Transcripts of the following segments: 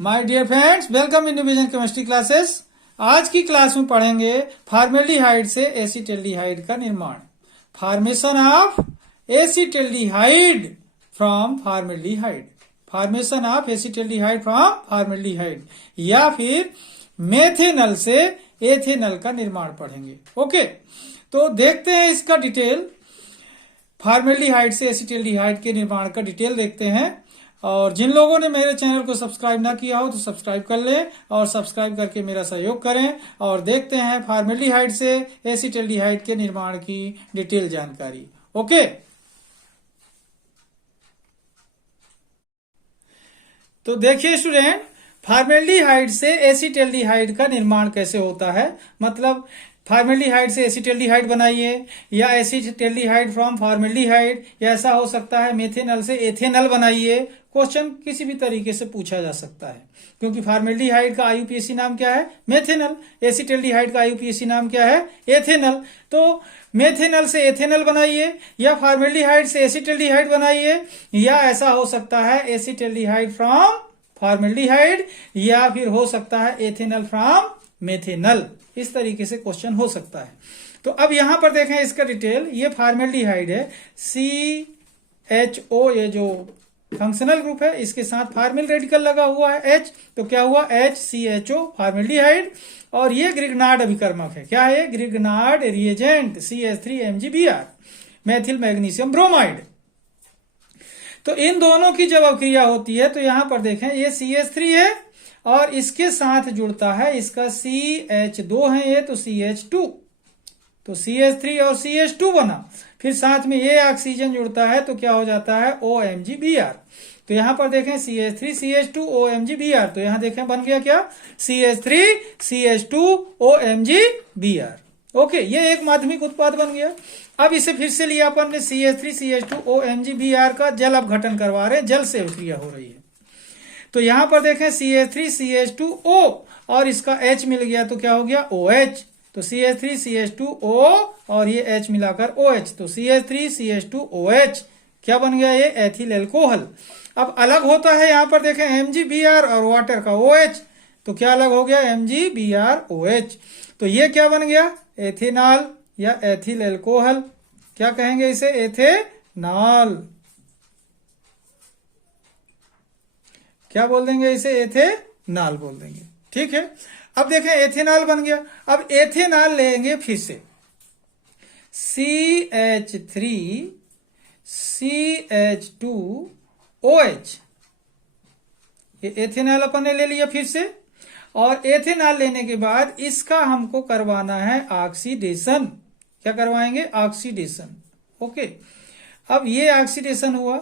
My dear friends, welcome in vision chemistry classes. आज की class में पढ़ेंगे फॉर्मेल्डिहाइड से एसीटल्डिहाइड का निर्माण, formation of acetaldehyde from formaldehyde, formation of acetaldehyde from formaldehyde, या फिर मेथेनल से एथेनल का निर्माण पढ़ेंगे। ओके, तो देखते हैं इसका डिटेल। फॉर्मेल्डिहाइड से एसीटल्डिहाइड के निर्माण का डिटेल देखते हैं। और जिन लोगों ने मेरे चैनल को सब्सक्राइब ना किया हो तो सब्सक्राइब कर लें और सब्सक्राइब करके मेरा सहयोग करें। और देखते हैं फॉर्मेल्डिहाइड से एसीटल्डिहाइड के निर्माण की डिटेल जानकारी। ओके, तो देखिए स्टूडेंट, फॉर्मेल्डिहाइड से एसीटल्डिहाइड का निर्माण कैसे होता है। मतलब फॉर्मेल्डिहाइड से एसीटल्डिहाइड बनाइए, या एसीटल्डिहाइड फ्रॉम फॉर्मेल्डिहाइड, या ऐसा हो सकता है मेथेनल से एथेनल बनाइए। क्वेश्चन किसी भी तरीके से पूछा जा सकता है, क्योंकि फॉर्मेल्डिहाइड का आईयूपीएसी नाम क्या है? मेथेनल। एसीटल्डिहाइड का आईयूपीएसी नाम क्या है? एथेनल। तो मेथेनल से एथेनल बनाइए, या फॉर्मेल्डिहाइड से एसीटल्डिहाइड बनाइए, या ऐसा हो सकता है एसीटल्डिहाइड फ्रॉम फॉर्मेल्डिहाइड, या फिर हो सकता है एथेनल फ्रॉम मेथेनल। इस तरीके से क्वेश्चन हो सकता है। तो अब यहां पर देखें इसका डिटेल। ये फॉर्मेल्डिहाइड है, CHO, ये जो फंक्शनल ग्रुप है, इसके साथ फार्मिल रेडिकल लगा हुआ है H, तो क्या हुआ? HCHO formaldehyde. और ये ग्रिग्नार्ड अभिकर्मक है। क्या है? Grignard reagent CH3MgBr, Maithil magnesium bromide. तो इन दोनों की जब अभिक्रिया होती है तो यहां पर देखें, ये CH3 है और इसके साथ जुड़ता है इसका CH2 है ये, तो CH2, तो CH3 और CH2 बना। फिर साथ में ये ऑक्सीजन जुड़ता है तो क्या हो जाता है? OMgBr। तो यहां पर देखें CH3 CH2 OMgBr, तो यहां देखें बन गया क्या? CH3 CH2 OMgBr। ओके, ये एक माध्यमिक उत्पाद बन गया। अब इसे फिर से लिया अपन ने, CH3 CH2 OMgBr का जल अपघटन करवा रहे हैं, जल से अभिक्रिया हो रही है। तो यहां पर देखें CH3 CH2O और इसका H मिल गया तो क्या हो गया? OH। तो CH3 CH2O और ये H मिलाकर OH, तो CH3 CH2OH क्या बन गया? ये एथिल एल्कोहल। अब अलग होता है, यहां पर देखें MgBr और वाटर का OH, तो क्या अलग हो गया? MgBrOH। तो ये क्या बन गया? एथेनॉल या एथिल एल्कोहल। क्या कहेंगे इसे? एथेनॉल। क्या बोल देंगे इसे? एथेनॉल बोल देंगे। ठीक है, अब देखें एथेनॉल बन गया। अब एथेनॉल लेंगे फिर से, CH3 CH2OH, ये एथेनॉल अपन ने ले लिया फिर से। और एथेनॉल लेने के बाद इसका हमको करवाना है ऑक्सीडेशन। क्या करवाएंगे? ऑक्सीडेशन। ओके, अब ये ऑक्सीडेशन हुआ,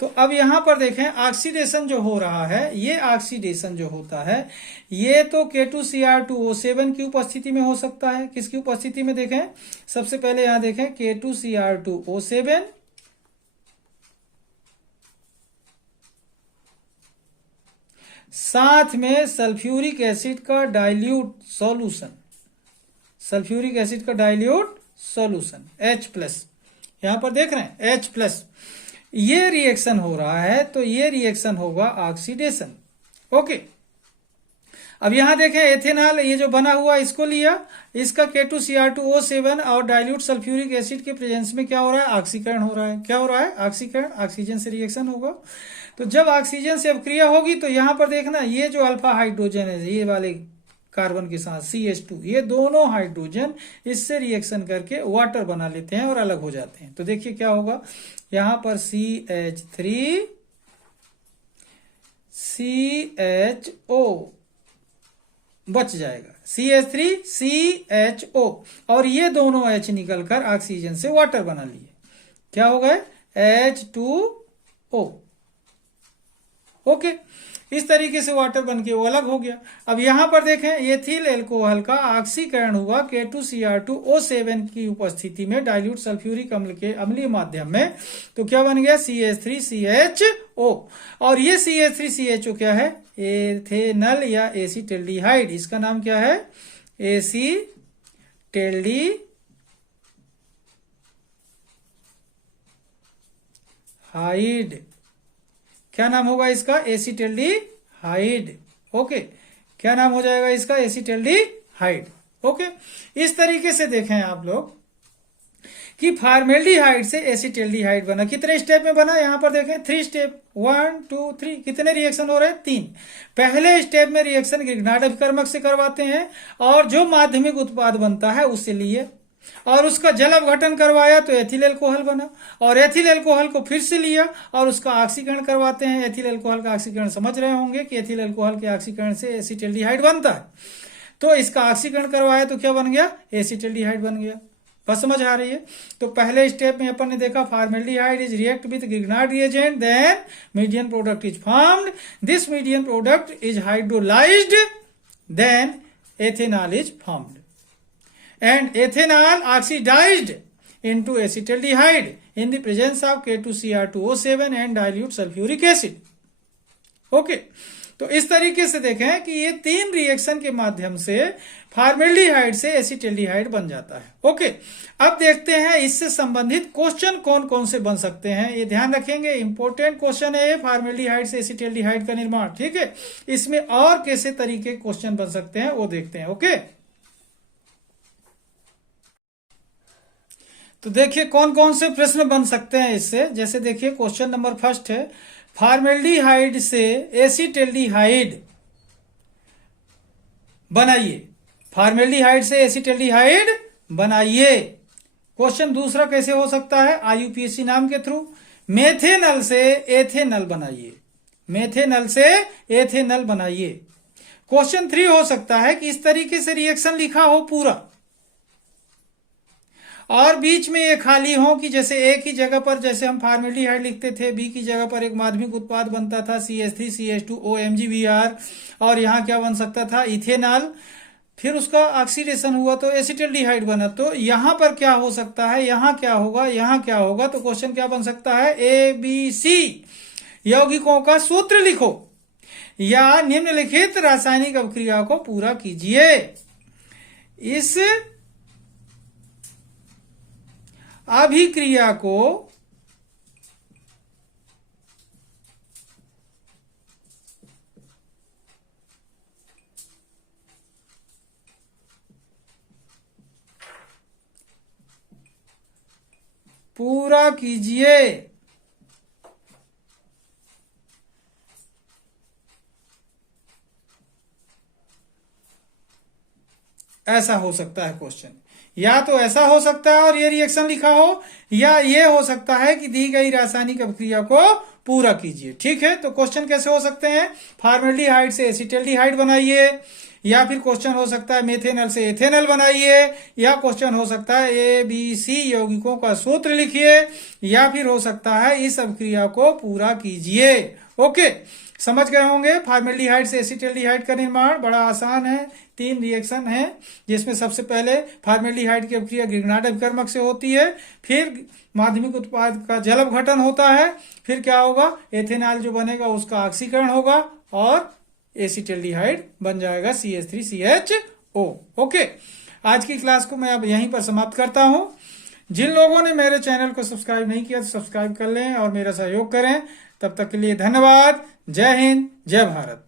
तो अब यहां पर देखें ऑक्सीडेशन जो हो रहा है, ये ऑक्सीडेशन जो होता है ये तो K2Cr2O7 की उपस्थिति में हो सकता है। किसकी उपस्थिति में? देखें सबसे पहले यहां देखें K2Cr2O7, साथ में सल्फ्यूरिक एसिड का डाइल्यूट सॉल्यूशन, सल्फ्यूरिक एसिड का डाइल्यूट सॉल्यूशन H+, यहां पर देख रहे हैं H+, ये रिएक्शन हो रहा है, तो ये रिएक्शन होगा ऑक्सीडेशन। ओके, अब यहां देखें एथेनॉल ये जो बना हुआ इसको लिया, इसका K2Cr2O7 और डाइल्यूट सल्फ्यूरिक एसिड के प्रेजेंस में क्या हो रहा है? ऑक्सीकरण हो रहा है। क्या हो रहा है? ऑक्सीकरण। ऑक्सीजन से रिएक्शन होगा। तो जब ऑक्सीजन से अभिक्रिया होगी तो यहां पर देखना, ये जो अल्फा हाइड्रोजन है ये वाले कार्बन के साथ CH2, ये दोनों हाइड्रोजन इससे रिएक्शन करके वाटर बना लेते हैं और अलग हो जाते हैं। तो देखिए क्या होगा, यहां पर CH3 CHO बच जाएगा, CH3 CHO, और ये दोनों H निकलकर ऑक्सीजन से वाटर बना लिए। क्या हो गए? H2O। ओके, इस तरीके से वाटर बन के वो अलग हो गया। अब यहां पर देखें एथिल एल्कोहल का ऑक्सीकरण हुआ K2Cr2O7 की उपस्थिति में डाइल्यूट सल्फ्यूरिक अम्ल के अम्लीय माध्यम में, तो क्या बन गया? CH3 CHO। और ये CH3 CHO क्या है? एथेनल या एसीटल्डिहाइड। इसका नाम क्या है? एसीटल्डिहाइड। क्या नाम होगा इसका? एसीटल्डिहाइड। हाइड। ओके, क्या नाम हो जाएगा इसका? एसिटल्डिहाइड। ओके, इस तरीके से देखें आप लोग कि फॉर्मेल्डिहाइड से एसिटल्डिहाइड बना। कितने स्टेप में बना? यहां पर देखें 3 स्टेप, 1 2 3। कितने रिएक्शन हो रहे हैं? 3। पहले स्टेप में रिएक्शन ग्रिग्नार्ड अभिकर्मक से करवाते हैं और जो माध्यमिक उत्पाद बनता है उससे लिए और उसका जल अपघटन करवाया तो एथिल एल्कोहल बना और एथिल एल्कोहल को फिर से लिया और उसका ऑक्सीकरण करवाते हैं। एथिल एल्कोहल का ऑक्सीकरण समझ रहे होंगे कि एथिल एल्कोहल के ऑक्सीकरण से एसिटल्डिहाइड बनता है। तो इसका ऑक्सीकरण करवाया तो क्या बन गया? एसिटल्डिहाइड बन गया। बस समझ आ रही है? तो पहले स्टेप में अपन ने देखा formaldehyde is react with Grignard reagent, then median product is formed, this median product is hydrolysed, then ethanol is formed and ethanol oxidized into acetaldehyde in the presence of K2Cr2O7 and dilute sulfuric acid. Okay, तो इस तरीके से देखें कि ये 3 reaction के माध्यम से फॉर्मेल्डिहाइड से एसिटल्डिहाइड बन जाता है। ओके, अब देखते हैं इससे संबंधित क्वेश्चन कौन कौन से बन सकते हैं। ये ध्यान रखेंगे, इंपॉर्टेंट क्वेश्चन है ये, फॉर्मेल्डिहाइड से एसिटल्डिहाइड का निर्माण। ठीक है, इसमें और कैसे तरीके क्वेश्चन बन सकते हैं वो देखते हैं। ओके, तो देखिए कौन कौन से प्रश्न बन सकते हैं इससे। जैसे देखिए क्वेश्चन नंबर 1 है, फॉर्मेल्डिहाइड से एसिटल्डिहाइड बनाइए। फॉर्मेल्डिहाइड से एसिटल्डिहाइड बनाइए। क्वेश्चन दूसरा कैसे हो सकता है? आईयूपीएसी नाम के थ्रू मेथेनल से एथेनल बनाइए। मेथेनल से एथेनल बनाइए। क्वेश्चन 3 हो सकता है कि इस तरीके से रिएक्शन लिखा हो पूरा और बीच में ये खाली हो कि जैसे एक ही जगह पर, जैसे हम फॉर्मेल्डिहाइड लिखते थे, बी की जगह पर एक माध्यमिक उत्पाद बनता था CH3CH2OMgBr और यहाँ क्या बन सकता था? इथेनॉल। फिर उसका ऑक्सीडेशन हुआ तो एसिटल्डिहाइड बना। तो यहां पर क्या हो सकता है? यहां क्या होगा? यहां क्या होगा? तो क्वेश्चन क्या बन सकता है? ABC यौगिकों का सूत्र लिखो या निम्नलिखित रासायनिक अभिक्रिया को पूरा कीजिए। इस अभिक्रिया को पूरा कीजिए। ऐसा हो सकता है क्वेश्चन, या तो ऐसा हो सकता है और ये रिएक्शन लिखा हो, या ये हो सकता है कि दी गई रासायनिक अभिक्रिया को पूरा कीजिए। ठीक है, तो क्वेश्चन कैसे हो सकते हैं? फॉर्मेल्डिहाइड से एसिटल्डिहाइड बनाइए, या फिर क्वेश्चन हो सकता है मेथेनल से एथेनल बनाइए, या क्वेश्चन हो सकता है ABC यौगिकों का सूत्र लिखिए, या फिर हो सकता है इस अभिक्रिया को पूरा कीजिए। ओके, समझ गए होंगे। फॉर्मेल्डिहाइड से एसिटल्डिहाइड का निर्माण बड़ा आसान है। 3 रिएक्शन है जिसमें सबसे पहले फॉर्मेल्डिहाइड की अभिक्रिया ग्रिग्नार्ड अभिकर्मक से होती है, फिर माध्यमिक उत्पाद का जल अपघटन होता है, फिर क्या होगा? एथेनॉल जो बनेगा उसका ऑक्सीकरण होगा और एसिटल्डिहाइड बन जाएगा CH3CHO। ओके, आज की क्लास को मैं अब यहीं पर समाप्त करता हूं। जिन लोगों ने मेरे चैनल को सब्सक्राइब नहीं किया तो सब्सक्राइब कर लें और मेरा सहयोग करें। तब तक के लिए धन्यवाद। जय हिंद, जय भारत।